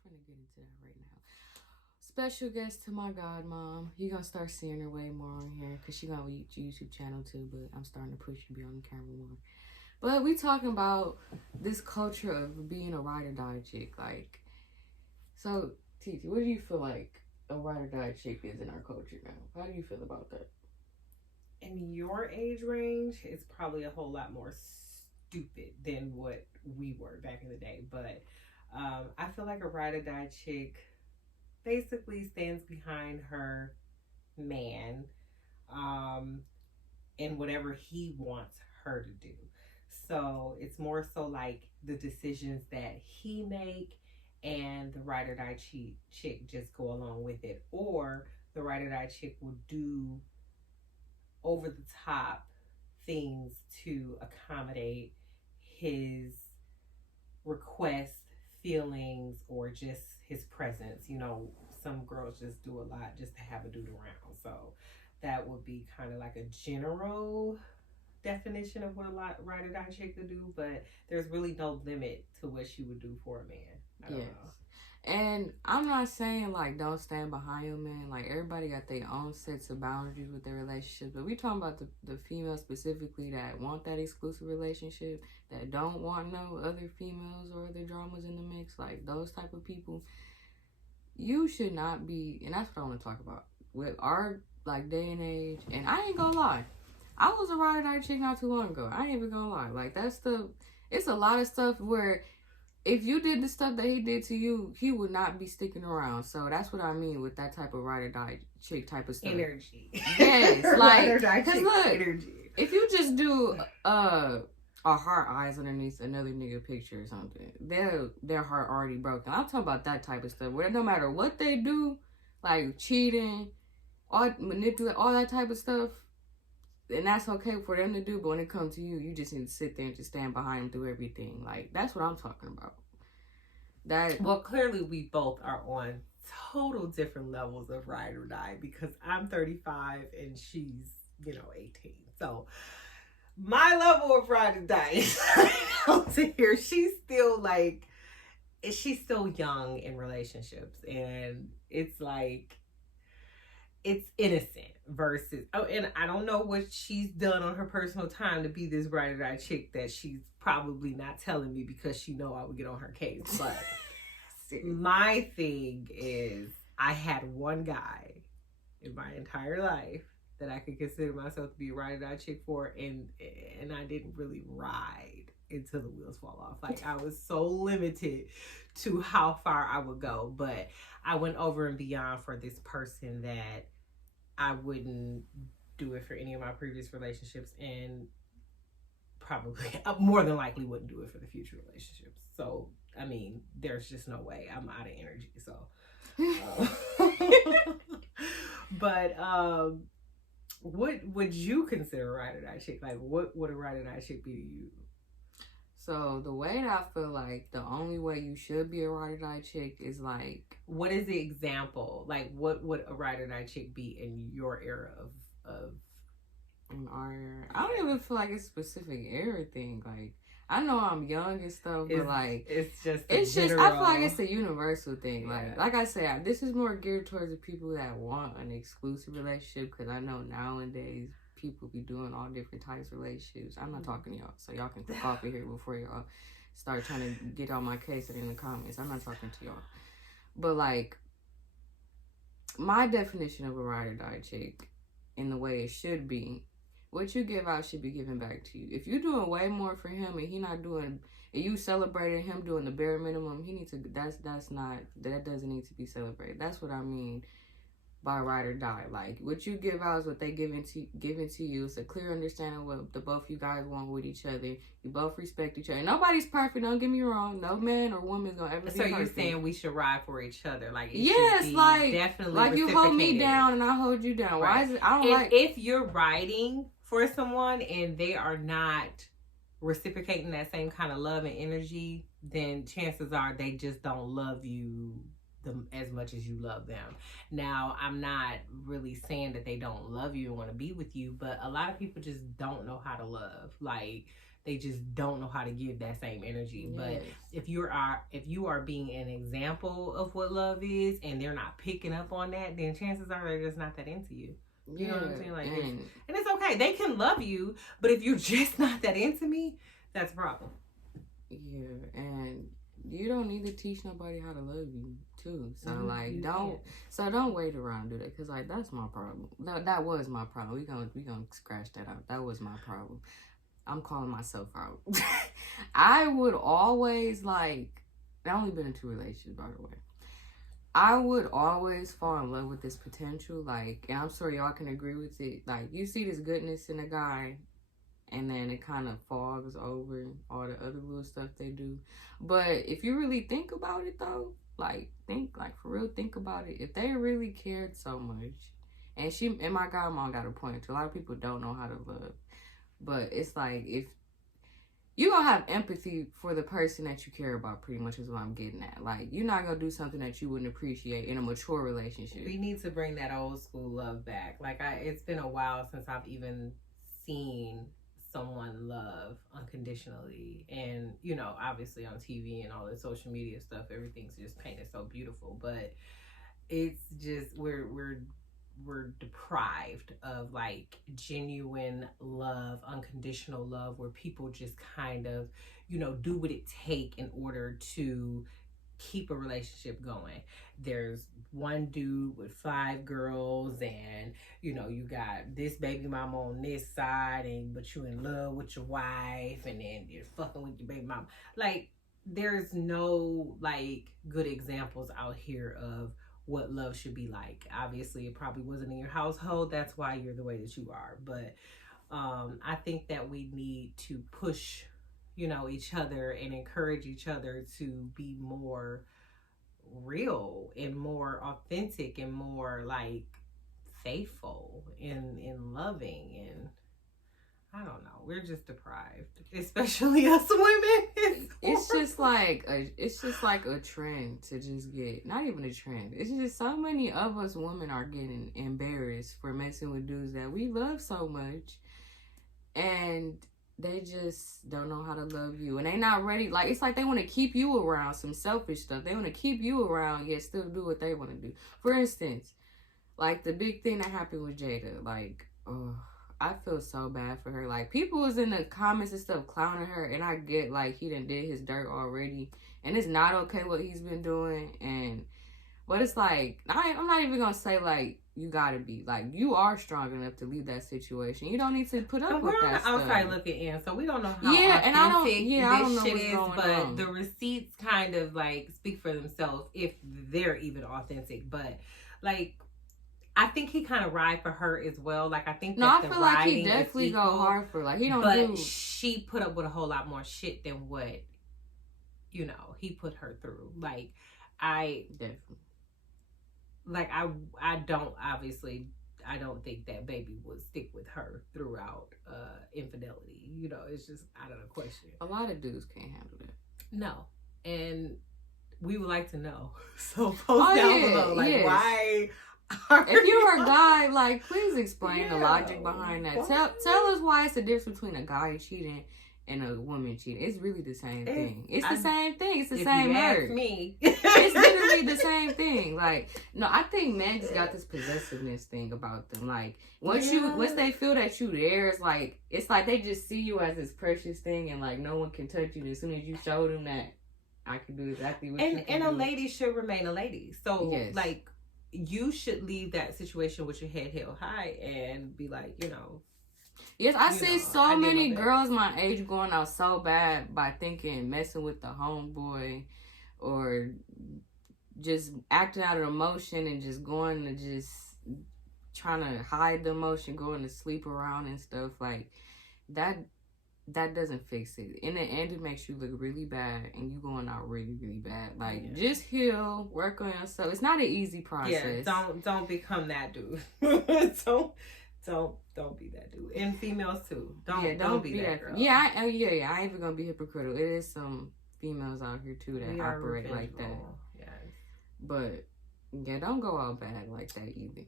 finna get into that right now. Special guest to my godmom. You're gonna start seeing her way more on here because she got a YouTube channel too, but I'm starting to push you to be on the camera more. But we talking about this culture of being a ride or die chick. Like, so, Titi, what do you feel like a ride or die chick is in our culture now? How do you feel about that? In your age range, it's probably a whole lot more stupid than what we were back in the day. But I feel like a ride or die chick basically stands behind her man in whatever he wants her to do. So it's more so like the decisions that he make, and the ride or die chick just go along with it, or the ride or die chick will do over the top things to accommodate his requests, feelings, or just his presence. You know, some girls just do a lot just to have a dude around. So that would be kind of like a general definition of what a ride or die chick would do, but there's really no limit to what she would do for a man. I don't know. And I'm not saying like don't stand behind your man. Like everybody got their own sets of boundaries with their relationship. But we talking about the females specifically that want that exclusive relationship, that don't want no other females or other dramas in the mix. Like those type of people, you should not be. And that's what I want to talk about with our like day and age. And I ain't gonna lie, I was a ride or die chick not too long ago. I ain't even gonna lie. Like it's a lot of stuff where if you did the stuff that he did to you, he would not be sticking around. So that's what I mean with that type of ride or die chick type of stuff. Energy. Yes, like, because look, energy. If you just do a heart eyes underneath another nigga picture or something, their heart already broken. I'm talking about that type of stuff where no matter what they do, like cheating, all manipulate, all that type of stuff. And that's okay for them to do, but when it comes to you, you just need to sit there and just stand behind them through everything. Like, that's what I'm talking about. Well, clearly we both are on total different levels of ride or die because I'm 35 and she's, 18. So my level of ride or die is to here. She's still young in relationships, and it's like, it's innocent versus, and I don't know what she's done on her personal time to be this ride or die chick that she's probably not telling me because she know I would get on her case. But my thing is, I had one guy in my entire life that I could consider myself to be a ride or die chick for, and I didn't really ride until the wheels fall off. Like, I was so limited to how far I would go, but I went over and beyond for this person that I wouldn't do it for any of my previous relationships, and probably more than likely wouldn't do it for the future relationships. So, I mean, there's just no way. I'm out of energy. So, but what would you consider a ride or die chick? Like, what would a ride or die chick be to you? So the way that I feel like the only way you should be a ride or die chick is like, what is the example? Like, what would a ride or die chick be in your era of in our era? I don't even feel like it's a specific era thing. Like, I know I'm young and stuff, but like it's just I feel like it's a universal thing. Yeah. Like I said, this is more geared towards the people that want an exclusive relationship, because I know nowadays people be doing all different types of relationships. I'm not talking to y'all, so y'all can click off of here before y'all start trying to get on my case in the comments. I'm not talking to y'all. But like, my definition of a ride or die chick in the way it should be, what you give out should be given back to you. If you're doing way more for him and he not doing, and you celebrating him doing the bare minimum, he needs to, that doesn't need to be celebrated. That's what I mean by ride or die. Like, what you give out is what they give to you. It's a clear understanding of what the both you guys want with each other. You both respect each other. Nobody's perfect, don't get me wrong. No man or woman is gonna ever be perfect. So you're saying we should ride for each other? Like, yes, like definitely like you hold me down and I hold you down. Right. Why is it? I don't like if you're riding for someone and they are not reciprocating that same kind of love and energy, then chances are they just don't love you as much as you love them. Now, I'm not really saying that they don't love you and want to be with you, but a lot of people just don't know how to love. Like, They just don't know how to give that same energy. Yes. But if you are being an example of what love is, and they're not picking up on that, then chances are they're just not that into you. You know what I'm saying? Like, and it's okay. They can love you, but if you're just not that into me, that's a problem. Yeah, and you don't need to teach nobody how to love you too. So don't wait around do that, because like that's my problem. That was my problem. We gonna scratch that out. That was my problem. I'm calling myself out. I would always I only been in 2 relationships, by the way. I would always fall in love with this potential, and I'm sure y'all can agree with it. Like, you see this goodness in a guy, and then it kind of fogs over all the other little stuff they do. But if you really think about it, though, for real, think about it. If they really cared so much, and my godmom got a point too. A lot of people don't know how to love, but it's like, if you gonna have empathy for the person that you care about, pretty much is what I'm getting at. Like, you're not gonna do something that you wouldn't appreciate in a mature relationship. We need to bring that old school love back. It's been a while since I've even seen someone love unconditionally, and obviously on TV and all the social media stuff, everything's just painted so beautiful, but it's just we're deprived of genuine love, unconditional love, where people just kind of do what it take in order to keep a relationship going. There's one dude with 5 girls, and you got this baby mama on this side, but you in love with your wife, and then you're fucking with your baby mama. There's no good examples out here of what love should be like. Obviously, it probably wasn't in your household. That's why you're the way that you are. But I think that we need to push each other and encourage each other to be more real and more authentic and more faithful in loving. And I don't know, we're just deprived, especially us women. It's just like a trend to just get, not even a trend, it's just so many of us women are getting embarrassed for messing with dudes that we love so much, and they just don't know how to love you, and they not ready. It's like they want to keep you around, some selfish stuff. They want to keep you around, yet still do what they want to do. For instance, the big thing that happened with Jada, I feel so bad for her. People was in the comments and stuff clowning her, and I get he done did his dirt already, and it's not okay what he's been doing. But it's I'm not even gonna say you gotta be you are strong enough to leave that situation. You don't need to put up with that stuff. We're on the outside looking in, so we don't know how authentic this shit is. But the receipts kind of speak for themselves if they're even authentic. But I think he kind of ride for her as well. I think I feel like he definitely go hard for he don't. But she put up with a whole lot more shit than what he put her through. I definitely. I don't think that baby would stick with her throughout infidelity. It's just out of the question. A lot of dudes can't handle that. No, and we would like to know. So post down below, why. If you're a guy, please explain the logic behind that. Tell us why it's the difference between a guy cheating and a woman cheating. It's really the same thing. It's the same thing. It's the same hurt. Me. It's literally the same thing. No, I think men just got this possessiveness thing about them. Once they feel that you there, it's like they just see you as this precious thing, and no one can touch you. As soon as you show them that I can do exactly what you can and a lady should remain a lady. So yes. You should leave that situation with your head held high and be Yes, I see so many girls my age going out so bad by messing with the homeboy, or just acting out of emotion and just going to trying to hide the emotion, going to sleep around and stuff that. That doesn't fix it. In the end, it makes you look really bad, and you going out really, really bad. Just heal, work on yourself. It's not an easy process. Yeah, don't become that dude. don't be that dude. And females too. Don't be that girl. Yeah, I ain't even gonna be hypocritical. It is some females out here too that operate like that. Yes. But don't go out bad like that either.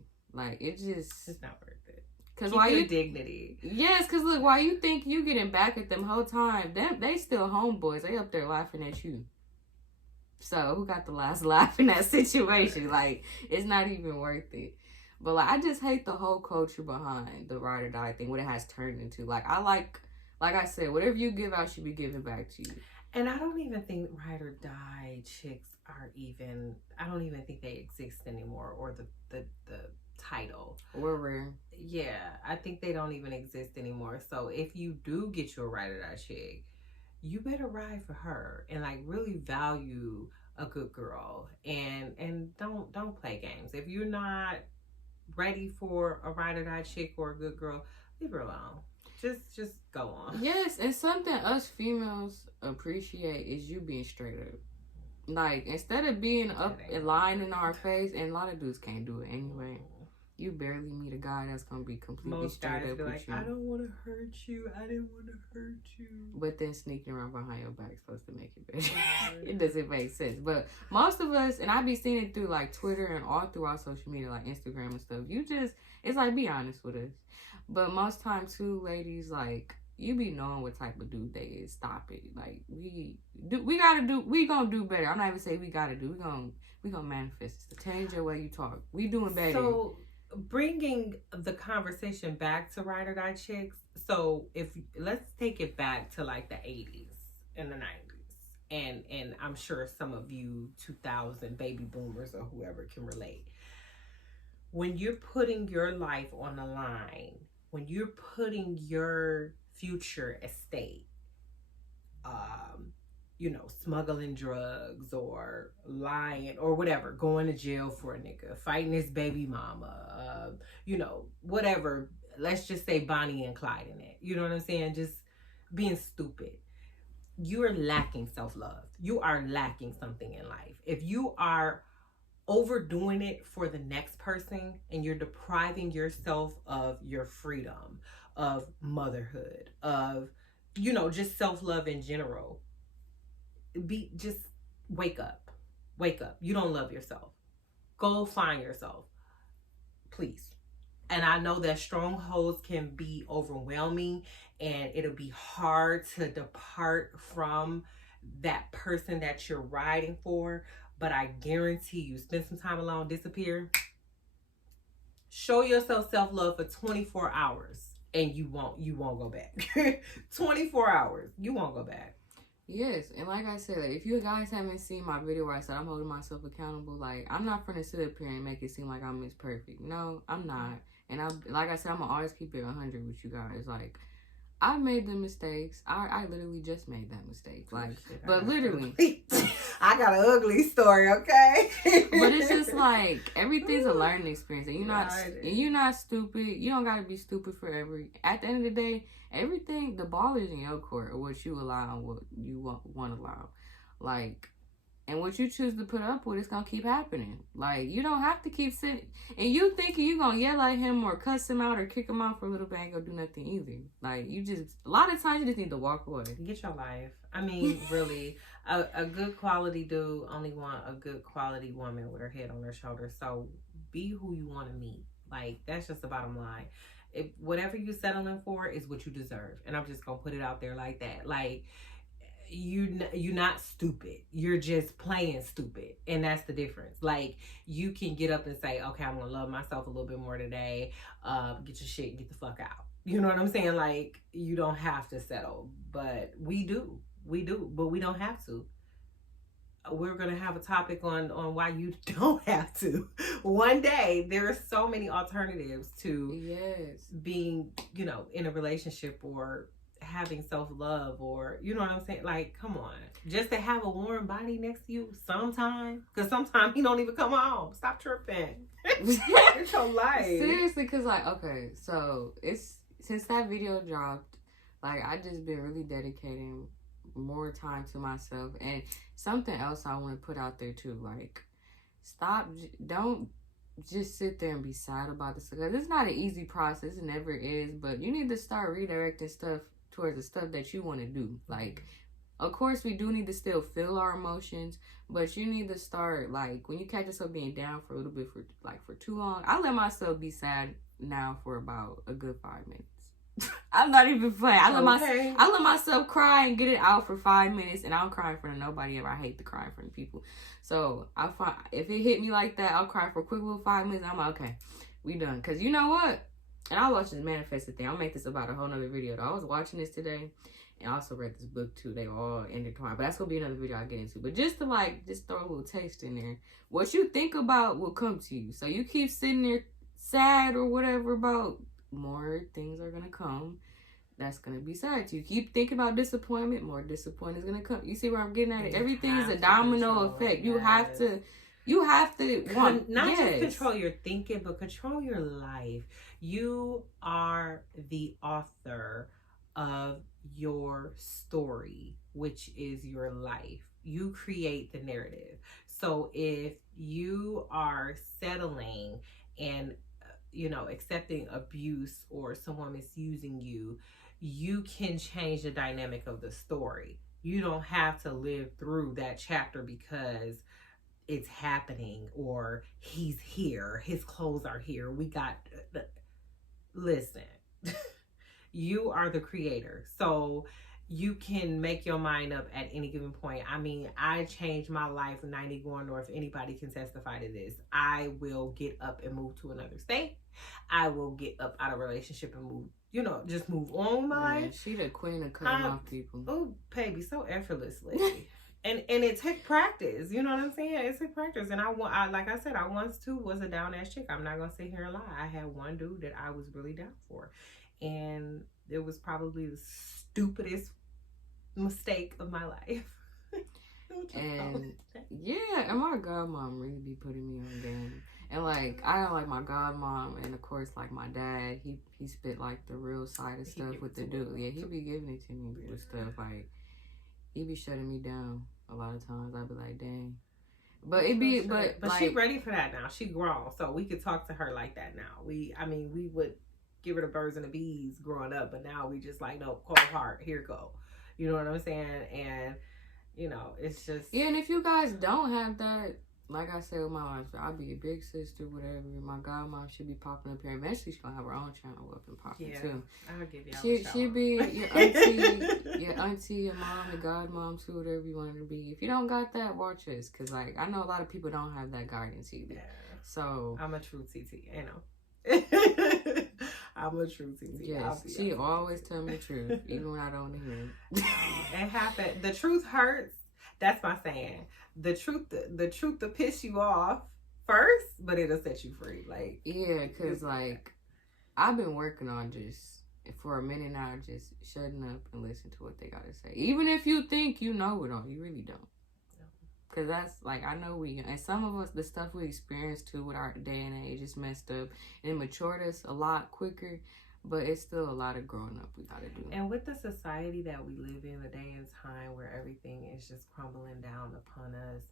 It's not worth it. Cause why your dignity. Yes, cause look, why you think you getting back at them whole time? They still homeboys. They up there laughing at you. So who got the last laugh in that situation? Like, it's not even worth it. But like, I just hate the whole culture behind the ride or die thing. What it has turned into. Like I said, whatever you give out should be given back to you. And I don't even think ride or die chicks are even. I don't even think they exist anymore, or the title. We're rare. Yeah, I think they don't even exist anymore. So if you do get your ride or die chick, you better ride for her and like really value a good girl and don't play games. If you're not ready for a ride or die chick or a good girl, leave her alone. Just go on. Yes, and something us females appreciate is you being straight up. Like, instead of being up and lying in our face, and a lot of dudes can't do it anyway. You barely meet a guy that's gonna be completely straight up with you. I don't want to hurt you. I didn't want to hurt you. But then sneaking around behind your back is supposed to make it better. It doesn't make sense. But most of us, and I be seeing it through like Twitter and all throughout social media, like Instagram and stuff. It's like, be honest with us. But most times too, ladies, like, you be knowing what type of dude they is. Stop it. Like, we gonna do better. I'm not even saying we gotta do. We gonna manifest it. Change the way you talk. We doing better. So, bringing the conversation back to ride or die chicks. So let's take it back to like the 80s and the 90s, and I'm sure some of you 2000 baby boomers or whoever can relate. When you're putting your life on the line, when you're putting your future estate, smuggling drugs or lying or whatever, going to jail for a nigga, fighting his baby mama, whatever. Let's just say Bonnie and Clyde in it. You know what I'm saying? Just being stupid. You are lacking self-love. You are lacking something in life. If you are overdoing it for the next person and you're depriving yourself of your freedom, of motherhood, of, just self-love in general, just wake up. You don't love yourself. Go find yourself, please. And I know that strongholds can be overwhelming and it'll be hard to depart from that person that you're riding for, but I guarantee you, spend some time alone, disappear, show yourself self-love for 24 hours and you won't go back. 24 hours, you won't go back. Yes, and like I said, if you guys haven't seen my video where I said I'm holding myself accountable, like, I'm not gonna sit up here and make it seem like I'm Miss Perfect. No, I'm not. And like I said, I'm gonna always keep it 100 with you guys. Like, I made the mistakes. I literally just made that mistake. Like, but literally, I got an ugly story, okay? But it's just like, everything's a learning experience, and you're not stupid. You don't gotta be stupid forever. At the end of the day, everything, the ball is in your court, or what you allow and what you want to allow. Like, and what you choose to put up with is gonna keep happening. Like, you don't have to keep sitting. And you thinking you gonna yell at him or cuss him out or kick him out for a little bit, ain't gonna do nothing either. Like, a lot of times you just need to walk away. Get your life. I mean, really, a good quality dude only want a good quality woman with her head on her shoulder. So be who you want to meet. Like, that's just the bottom line. If whatever you settling for is what you deserve, and I'm just gonna put it out there like that. Like, you're not stupid. You're just playing stupid, and that's the difference. Like, you can get up and say, okay, I'm gonna love myself a little bit more today. Get your shit and get the fuck out. You know what I'm saying? Like, you don't have to settle, but we do, but we don't have to. We're gonna have a topic on why you don't have to. One day, there are so many alternatives to being, in a relationship or having self-love, or you know what I'm saying. Like, come on, just to have a warm body next to you sometime, because sometimes he don't even come home. Stop tripping. It's your life, seriously. Because, like, okay, so it's since that video dropped, like, I just been really dedicating more time to myself. And something else I want to put out there too, like, don't just sit there and be sad about this, because it's not an easy process. It never is. But you need to start redirecting stuff towards the stuff that you want to do. Like, Of course, we do need to still feel our emotions, but you need to start, like, when you catch yourself being down for a little bit for too long. I let myself be sad now for about a good 5 minutes. I'm not even playing. I let myself cry and get it out for 5 minutes, and I don't cry in front of nobody ever. I hate to cry in front of people. So I find if it hit me like that, I'll cry for a quick little 5 minutes. I'm like, okay, we done. Cause you know what? And I'll watch this manifested thing. I'll make this about a whole nother video. I was watching this today, and I also read this book too. They all intertwined, but that's gonna be another video I get into. But just to just throw a little taste in there. What you think about will come to you. So you keep sitting there sad or whatever about, more things are gonna come that's gonna be sad to you. Keep thinking about disappointment, more disappointment is gonna come. You see where I'm getting at it? Everything is a domino effect. You have to want, not just control your thinking, but control your life. You are the author of your story, which is your life. You create the narrative. So if you are settling and accepting abuse or someone misusing you, you can change the dynamic of the story. You don't have to live through that chapter because it's happening or he's here, his clothes are here. Listen, you are the creator. So you can make your mind up at any given point. I mean, I changed my life 90 going north. Anybody can testify to this. I will get up and move to another state. I will get up out of a relationship and move, just move on with my life. She the queen of cutting off people. Oh, baby, so effortlessly. and it took practice. You know what I'm saying? It took practice. And like I said, I once too was a down ass chick. I'm not gonna sit here and lie. I had one dude that I was really down for, and it was probably the stupidest mistake of my life. And my godmom really be putting me on game. And I don't like my godmom, and of course my dad, he spit the real side of stuff with the dude. Yeah, he be giving it to me with stuff he be shutting me down a lot of times. I be like, dang. But she ready for that now. She grown, so we could talk to her like that now. We would give her the birds and the bees growing up, but now we just no, cold heart, here go. You know what I'm saying? And it's just and if you guys don't have that, like I said with my life, I'll be a big sister, whatever. My godmom should be popping up here. Eventually, she's gonna have her own channel up and popping too. I'll give y'all she'll be your auntie, your mom, your godmom too, whatever you want her to be. If you don't got that, watch us, cause I know a lot of people don't have that guidance either. Yeah. So I'm a true TT, I'm a true TT. Yes, she always tell me the truth, even when I don't hear it. It happened. The truth hurts. That's my saying. The truth will piss you off first, but it'll set you free. Cause I've been working on just for a minute now, just shutting up and listen to what they gotta say. Even if you think you know it all, you really don't. Cause that's I know and some of us, the stuff we experience too with our day and age is messed up, and it matured us a lot quicker. But it's still a lot of growing up we gotta do. And with the society that we live in, the day and time where everything is just crumbling down upon us,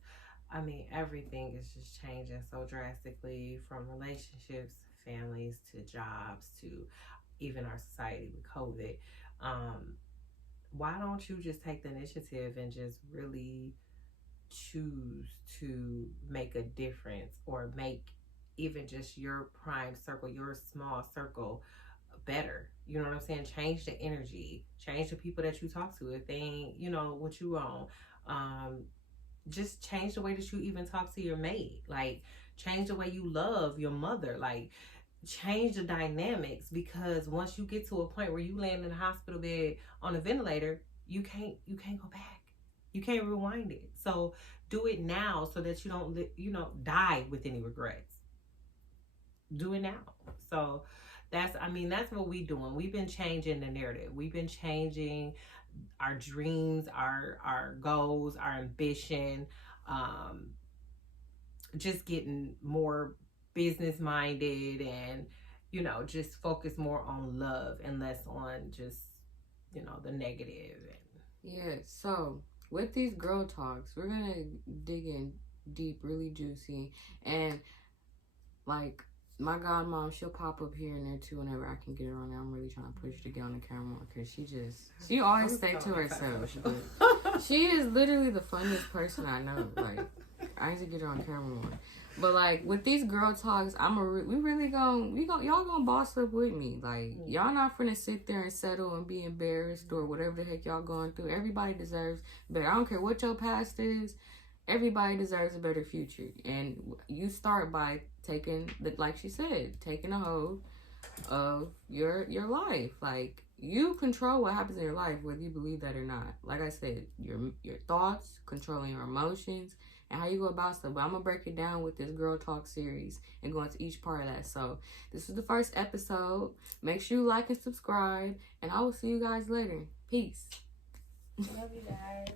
I mean, everything is just changing so drastically, from relationships, families, to jobs, to even our society with COVID. Why don't you just take the initiative and just really choose to make a difference, or make even just your prime circle, your small circle, better? You know what I'm saying? Change the energy, change the people that you talk to. If they ain't what you on, just change the way that you even talk to your mate. Change the way you love your mother. Change the dynamics, because once you get to a point where you land in a hospital bed on a ventilator, you can't go back. You can't rewind it. So do it now, so that you don't die with any regrets. Do it now. So that's what we doing. We've been changing the narrative. We've been changing our dreams, our goals, our ambition, just getting more business minded, and just focus more on love and less on just the negative. So with these girl talks, we're gonna dig in deep, really juicy, and my godmom, she'll pop up here and there too whenever I can get her on there. I'm really trying to push her to get on the camera, because she always stay to herself. She is literally the funniest person I know. Like, I need to get her on camera more. But like with these girl talks, y'all gonna boss up with me. Like y'all not finna sit there and settle and be embarrassed or whatever the heck y'all going through. Everybody deserves better. I don't care what your past is. Everybody deserves a better future, and you start by like she said, taking a hold of your life. Like you control what happens in your life, whether you believe that or not. Like I said, your thoughts, controlling your emotions, and how you go about stuff. But I'm gonna break it down with this girl talk series and go into each part of that. So this is the first episode. Make sure you like and subscribe, and I will see you guys later. Peace. Love you guys.